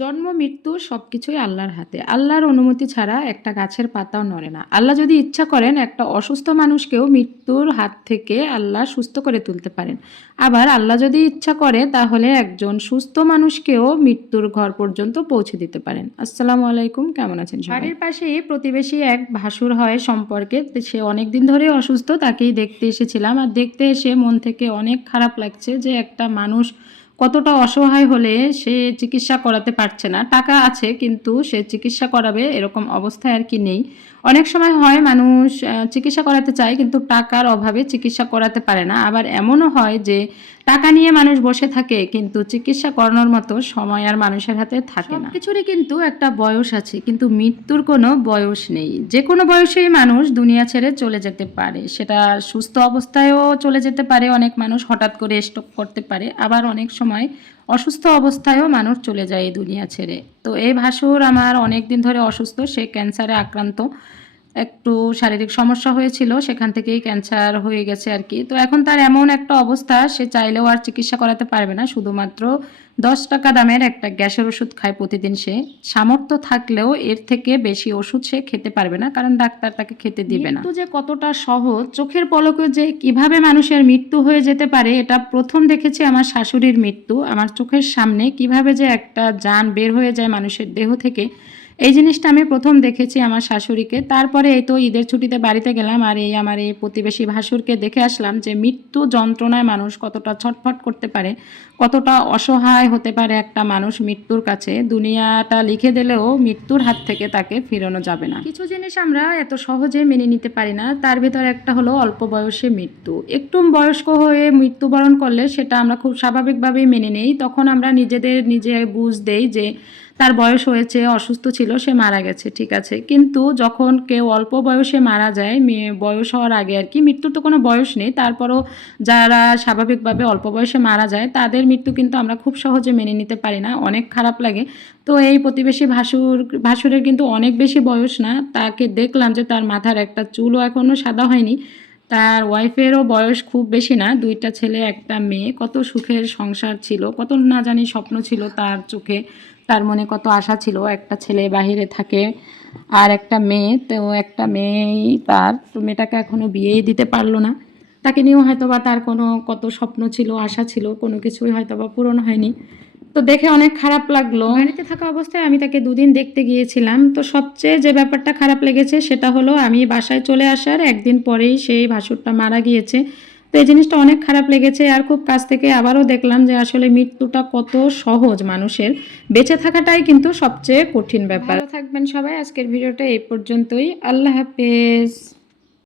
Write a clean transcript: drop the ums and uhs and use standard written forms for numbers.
জন্ম মৃত্যু সবকিছুই আল্লাহর হাতে। আল্লাহর অনুমতি ছাড়া একটা গাছের পাতাও নড়ে না। আল্লাহ যদি ইচ্ছা করেন একটা অসুস্থ মানুষকেও মৃত্যুর হাত থেকে আল্লাহ সুস্থ করে তুলতে পারেন। আবার আল্লাহ যদি ইচ্ছা করে তাহলে একজন সুস্থ মানুষকেও মৃত্যুর ঘর পর্যন্ত পৌঁছে দিতে পারেন। আসসালামু আলাইকুম, কেমন আছেন সবাই? বাড়ির পাশেই প্রতিবেশী এক ভাসুর হয় সম্পর্কে। সে অনেকদিন ধরেই অসুস্থ, তাকেই দেখতে এসেছিলাম। আর দেখতে এসে মন থেকে অনেক খারাপ লাগছে যে একটা মানুষ কতটা অসহায় হলে সে চিকিৎসা করাতে পারছে না। টাকা আছে কিন্তু সে চিকিৎসা করাবে এরকম অবস্থায় আর কি নেই। অনেক সময় হয় মানুষ চিকিৎসা করাতে চায় কিন্তু টাকার অভাবে চিকিৎসা করাতে পারে না। আবার এমনও হয় যে টাকা নিয়ে মানুষ বসে থাকে কিন্তু চিকিৎসা করানোর মতো সময় আর মানুষের হাতে থাকে না। কিছুরই কিন্তু একটা বয়স আছে, কিন্তু মৃত্যুর কোনো বয়স নেই। যে কোনো বয়সেই মানুষ দুনিয়া ছেড়ে চলে যেতে পারে। সেটা সুস্থ অবস্থায়ও চলে যেতে পারে, অনেক মানুষ হঠাৎ করে স্ট্রোক করতে পারে, আবার অনেক সময় অসুস্থ অবস্থায়ও মানুষ চলে যায় এই দুনিয়া ছেড়ে। তো এই ভাসুর আমার অনেক দিন ধরে অসুস্থ, সে ক্যান্সারে আক্রান্ত। একটু শারীরিক সমস্যা হয়েছিল, সেখান থেকেই ক্যান্সার হয়ে গেছে আর কি। তো এখন তার এমন একটা অবস্থা, সে চাইলেও আর চিকিৎসা করাতে পারবে না। শুধুমাত্র 10 টাকা দামের একটা গ্যাসের ওষুধ খায় প্রতিদিন সে। সামর্থ্য থাকলেও এর থেকে বেশি ওষুধ সে খেতে পারবে না, কারণ ডাক্তার তাকে খেতে দিবে না। মৃত্যু যে কতটা সহজ, চোখের পলকে যে কিভাবে মানুষের মৃত্যু হয়ে যেতে পারে, এটা প্রথম দেখেছি আমার শাশুড়ির মৃত্যু। আমার চোখের সামনে কিভাবে যে একটা জান বের হয়ে যায় মানুষের দেহ থেকে, এই জিনিসটা আমি প্রথম দেখেছি আমার শাশুড়িকে। তারপরে এই তো ঈদের ছুটিতে বাড়িতে গেলাম, আর এই আমার এই প্রতিবেশী ভাসুরকে দেখে আসলাম যে মৃত্যু যন্ত্রণায় মানুষ কতটা ছটফট করতে পারে, কতটা অসহায় হতে পারে একটা মানুষ মৃত্যুর কাছে। দুনিয়াটা লিখে দিলেও মৃত্যুর হাত থেকে তাকে ফিরানো যাবে না। কিছু জিনিস আমরা এত সহজে মেনে নিতে পারি না, তার ভেতরে একটা হলো অল্প বয়সে মৃত্যু। একটু বয়স্ক হয়ে মৃত্যুবরণ করলে সেটা আমরা খুব স্বাভাবিকভাবেই মেনে নেই। তখন আমরা নিজে বুঝ দেই যে তার বয়স হয়েছে, অসুস্থ ছিল, সে মারা গেছে, ঠিক আছে। কিন্তু যখন কেউ অল্প বয়সে মারা যায়, বয়স হওয়ার আগে আর কি, মৃত্যুর তো কোনো বয়স নেই, তারপরও যারা স্বাভাবিকভাবে অল্প বয়সে মারা যায় তাদের মৃত্যু কিন্তু আমরা খুব সহজে মেনে নিতে পারি না, অনেক খারাপ লাগে। তো এই প্রতিবেশী ভাসুরের কিন্তু অনেক বেশি বয়স না। তাকে দেখলাম যে তার মাথার একটা চুলও এখনও সাদা হয়নি। তার ওয়াইফেরও বয়স খুব বেশি না, 2টা ছেলে একটা মেয়ে। কত সুখের সংসার ছিল, কত না জানি স্বপ্ন ছিল তার চোখে, তার মনে কত আশা ছিল। একটা ছেলে বাহিরে থাকে আর একটা মেয়ে, তো একটা মেয়েই তার, তো মেয়েটাকে এখনও বিয়েই দিতে পারলো না। তাকে নিয়েও হয়তো বা তার কোনো কত স্বপ্ন ছিল, আশা ছিল, কোনো কিছুই হয়তো বা পূরণ হয়নি। তো দেখে অনেক খারাপ লাগলো। বাড়িতে থাকা অবস্থায় আমি তাকে 2 দিন দেখতে গিয়েছিলাম। তো সবচেয়ে যে ব্যাপারটা খারাপ লেগেছে সেটা হলো আমি বাসায় চলে আসার একদিন পরেই সেই ভাসুরটা মারা গিয়েছে। তো এই জিনিসটা অনেক খারাপ লেগেছে। আর খুব কাছ থেকে আবারও দেখলাম যে আসলে মৃত্যুটা কত সহজ, মানুষের বেঁচে থাকাটাই কিন্তু সবচেয়ে কঠিন ব্যাপার। ভালো থাকবেন সবাই, আজকের ভিডিওটা এই পর্যন্তই। আল্লাহ হাফেজ।